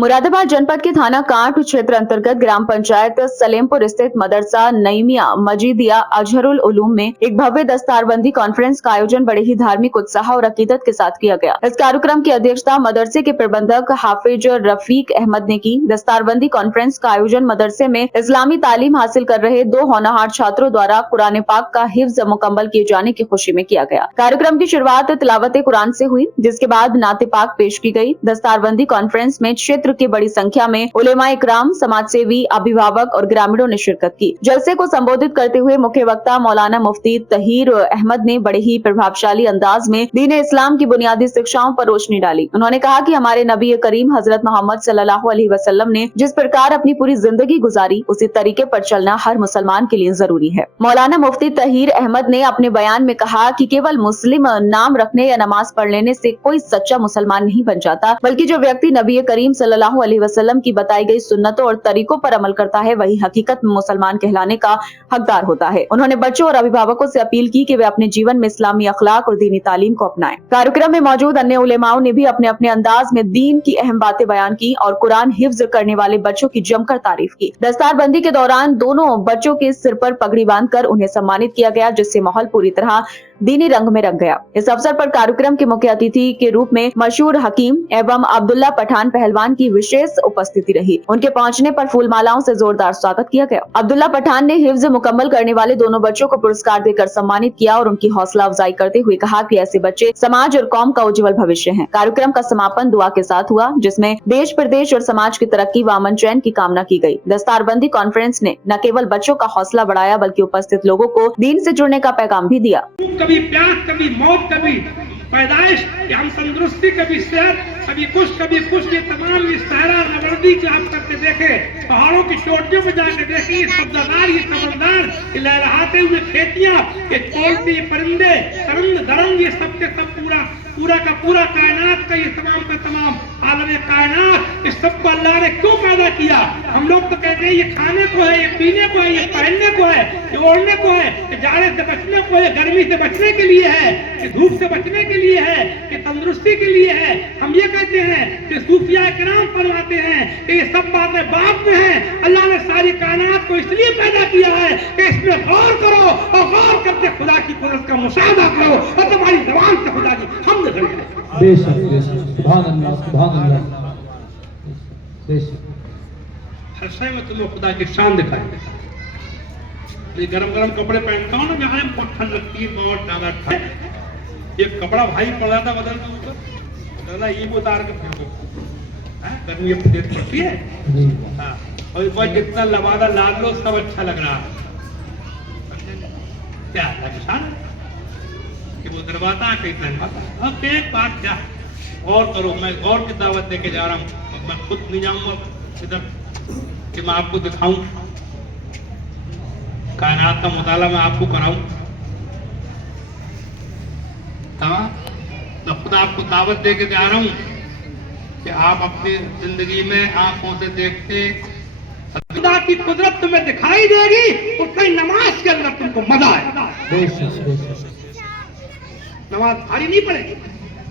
मुरादाबाद जनपद के थाना कांट क्षेत्र अंतर्गत ग्राम पंचायत सलेमपुर स्थित मदरसा नईमिया मजीदिया अजहरुल उलूम में एक भव्य दस्तारबंदी कॉन्फ्रेंस का आयोजन बड़े ही धार्मिक उत्साह और अकीदत के साथ किया गया। इस कार्यक्रम की अध्यक्षता मदरसे के प्रबंधक हाफिज रफीक अहमद ने की। दस्तारबंदी कॉन्फ्रेंस का आयोजन मदरसे में इस्लामी तालीम हासिल कर रहे 2 होनहार छात्रों द्वारा कुरान पाक का हिफ्ज मुकम्मल किए जाने की खुशी में किया गया। कार्यक्रम की शुरुआत तिलावत कुरान से हुई, जिसके बाद नाते पाक पेश की गई। दस्तारबंदी कॉन्फ्रेंस में क्षेत्र की बड़ी संख्या में उलेमा इकराम, समाज सेवी, अभिभावक और ग्रामीणों ने शिरकत की। जलसे को संबोधित करते हुए मुख्य वक्ता मौलाना मुफ्ती तहीर अहमद ने बड़े ही प्रभावशाली अंदाज में दीन इस्लाम की बुनियादी शिक्षाओं पर रोशनी डाली। उन्होंने कहा कि हमारे नबी करीम हजरत मोहम्मद सल्लल्लाहु अलैहि वसल्लम ने जिस प्रकार अपनी पूरी जिंदगी गुजारी, उसी तरीके पर चलना हर मुसलमान के लिए जरूरी है। मौलाना मुफ्ती तहीर अहमद ने अपने बयान में कहा कि केवल मुस्लिम नाम रखने या नमाज पढ़ लेने से कोई सच्चा मुसलमान नहीं बन जाता, बल्कि जो व्यक्ति नबी करीम सल्लल्लाहु अलैहि वसल्लम की बताई गई सुन्नतों और तरीकों पर अमल करता है, वही हकीकत में मुसलमान कहलाने का हकदार होता है। उन्होंने बच्चों और अभिभावकों से अपील की कि वे अपने जीवन में इस्लामी अखलाक और दीनी तालीम को अपनाएं। कार्यक्रम में मौजूद अन्य उलेमाओं ने भी अपने अपने अंदाज में दीन की अहम बातें बयान की और कुरान हिफ्ज करने वाले बच्चों की जमकर तारीफ की। दस्तारबंदी के दौरान दोनों बच्चों के सिर पर पगड़ी बांधकर उन्हें सम्मानित किया गया, जिससे माहौल पूरी तरह दीनी रंग में रंग गया। इस अवसर पर कार्यक्रम के मुख्य अतिथि के रूप में मशहूर हकीम एवं अब्दुल्ला पठान पहलवान की विशेष उपस्थिति रही। उनके पहुंचने पर फूल मालाओं से जोरदार स्वागत किया गया। अब्दुल्ला पठान ने हिफ्ज मुकम्मल करने वाले दोनों बच्चों को पुरस्कार देकर सम्मानित किया और उनकी हौसला अफजाई करते हुए कहा कि ऐसे बच्चे समाज और कौम का उज्जवल भविष्य हैं। कार्यक्रम का समापन दुआ के साथ हुआ, जिसमें देश प्रदेश और समाज की तरक्की व अमन चैन की कामना की गई। दस्तारबंदी कॉन्फ्रेंस ने न केवल बच्चों का हौसला बढ़ाया, बल्कि उपस्थित लोगों को दीन से जुड़ने का पैगाम भी दिया। कभी प्यास, कभी मौत, कभी पैदाइश, हम तंदुरुस्ती, कभी सेहत, कभी कुछ ये तमाम ये सहरा नवर्दी जो आप करके देखे, पहाड़ों की चोटियों में जाके देखे, ये सब्जादार, ये समझदार, ये लहराते हुए खेतियां, ये तोड़ती परिंदे, तरंग दरंग, ये सब के सब पूरा कायनात का ये तमाम का तमाम आलम कायनात, इस सबको अल्लाह ने क्यों पैदा किया? हम लोग तो कहते हैं ये खाने को है, ये पीने को है, ये पहनने को है, ये ओढ़ने को है, ये जाड़े से बचने को है, गर्मी से बचने के लिए है, ये धूप से बचने के लिए है, ये तंदुरुस्ती के लिए है। हम ये कहते हैं कि सूफिया किराम फरमाते हैं कि ये सब बातें बात में हैं। अल्लाह ने सारी कायनात को इसलिए पैदा किया है कि इसमें गौर करो और गौर करके खुदा की कुदरत का मुशाहदा करो और तुम्हारी ज़बान से खुदा की हमद करो। बेशक बेशक, सुभान अल्लाह, सुभान अल्लाह, बेशक। हर शय में तुम्हें खुदा की शान दिखाएंगे। ये गरम गरम कपड़े पहनता हूँ ना, जहाँ ठंड लगती है, बहुत ज्यादा ठंड, ये कपड़ा भाई पड़ा था बदल के ऊपर, ये उतार के फेंको, गर्मी तेज पड़ती है। हाँ, और ऊपर जितना लवादा लाद लो सब अच्छा लग रहा है। क्या शान है कि वो दरवाजा कहीं पहनवाता। अब एक बात क्या गौर करो, मैं गौर की दावत देके जा रहा हूँ, मैं खुद नहीं जाऊंगा इधर कि मैं आपको दिखाऊं, कायनात का मुताला मैं आपको कराऊं। तो खुद आपको दावत देके जा रहा हूं कि आप अपनी जिंदगी में आंखों से देखते खुदा की कुदरत तुम्हें दिखाई देगी, उतनी नमाज के अंदर तुमको मजा आएगा। नमाज भारी नहीं पड़ेगी,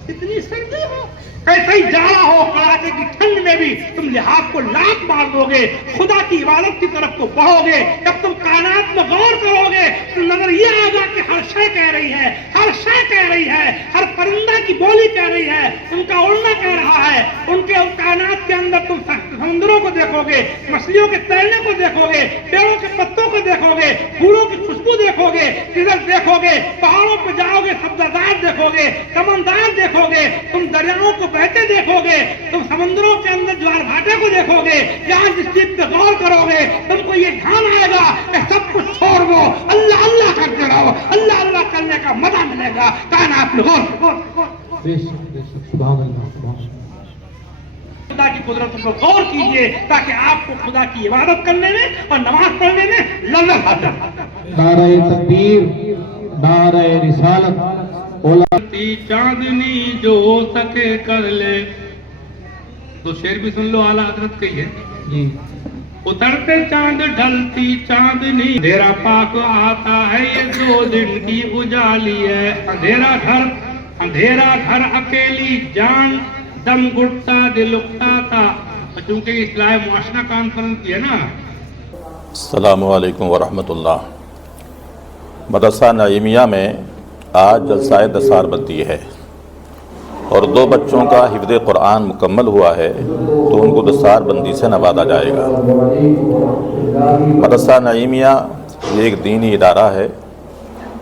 इतनी सर्दी हो, कैसे ही जाड़ा हो, कड़ाके की ठंड में भी तुम लिहाज को लात मार दोगे, खुदा की इबादत की तरफ को बढ़ोगे। जब तुम कायनात में गौर करोगे तो नजर ये आएगा कि हर शय कह रही है, हर शय कह रही है, हर परिंदा की बोली कह रही है, उनका उड़ना कह रहा है। उनके कायनात के अंदर तुम समुद्रों को देखोगे, मछलियों के तैरने को देखोगे, पेड़ों के पत्तों को देखोगे, फूलों की खुशबू देखोगे, किधर देखोगे, पहाड़ों पर जाओगे, सब्जादार देखोगे, समंदर देखोगे, तुम दरियाओं को बहते देखोगे, तुम समुद्रों के अंदर ज्वार भाटे को देखोगे। यहाँ जिस चीज पे गौर करोगे तुमको ये ध्यान आएगा कि सब कुछ छोड़ दो, अल्लाह अल्लाह करते रहो, अल्लाह अल्लाह करने का मजा मिलेगा। कायनात में खुदा की कुदरत पर गौर कीजिए ताकि आपको खुदा की इबादत करने में और नमाज पढ़ने में लल्लत आ जाए। नारे तकबीर, नारे रिसालत, चांदनी जो हो सके कर ले। तो शेर भी सुन लो, आला हजरत कही है जी। उतरते चांद ढलती चांदनी, अंधेरा पाक आता है ये 2 दिन की उजाली है। अंधेरा घर अकेली जान, दम घुटता दिल उकता था, चूंकि इस्लाह मुआशरा कॉन्फ्रेंस की है ना, अस्सलामुअलैकुम वरहमतुल्लाह। मदरसा नईमिया में आज जलसाए दस्तारबंदी है और 2 बच्चों का हिफ्ज़ कुरान मुकम्मल हुआ है तो उनको दस्तारबंदी से नवाजा जाएगा। मदरसा नईमिया ये एक दीनी इदारा है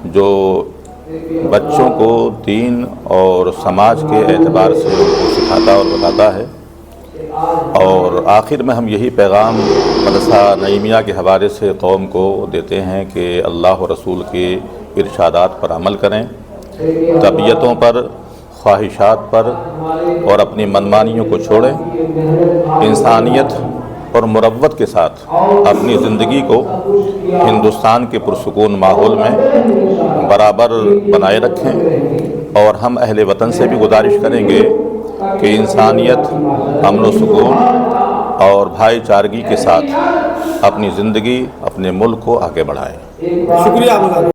जो बच्चों को दीन और समाज के एतबार से उनको सिखाता और बताता है। और आखिर में हम यही पैगाम मदरसा नईमिया के हवाले से कौम को देते हैं कि अल्लाह और रसूल के इरशादात पर अमल करें, तबीयतों पर, ख्वाहिशात पर और अपनी मनमानियों को छोड़ें, इंसानियत और मुरव्वत के साथ अपनी ज़िंदगी को हिंदुस्तान के पुरसुकून माहौल में बराबर बनाए रखें। और हम अहले वतन से भी गुजारिश करेंगे कि इंसानियत, अमन व सुकून और भाईचारगी के साथ अपनी ज़िंदगी, अपने मुल्क को आगे बढ़ाएं। शुक्रिया।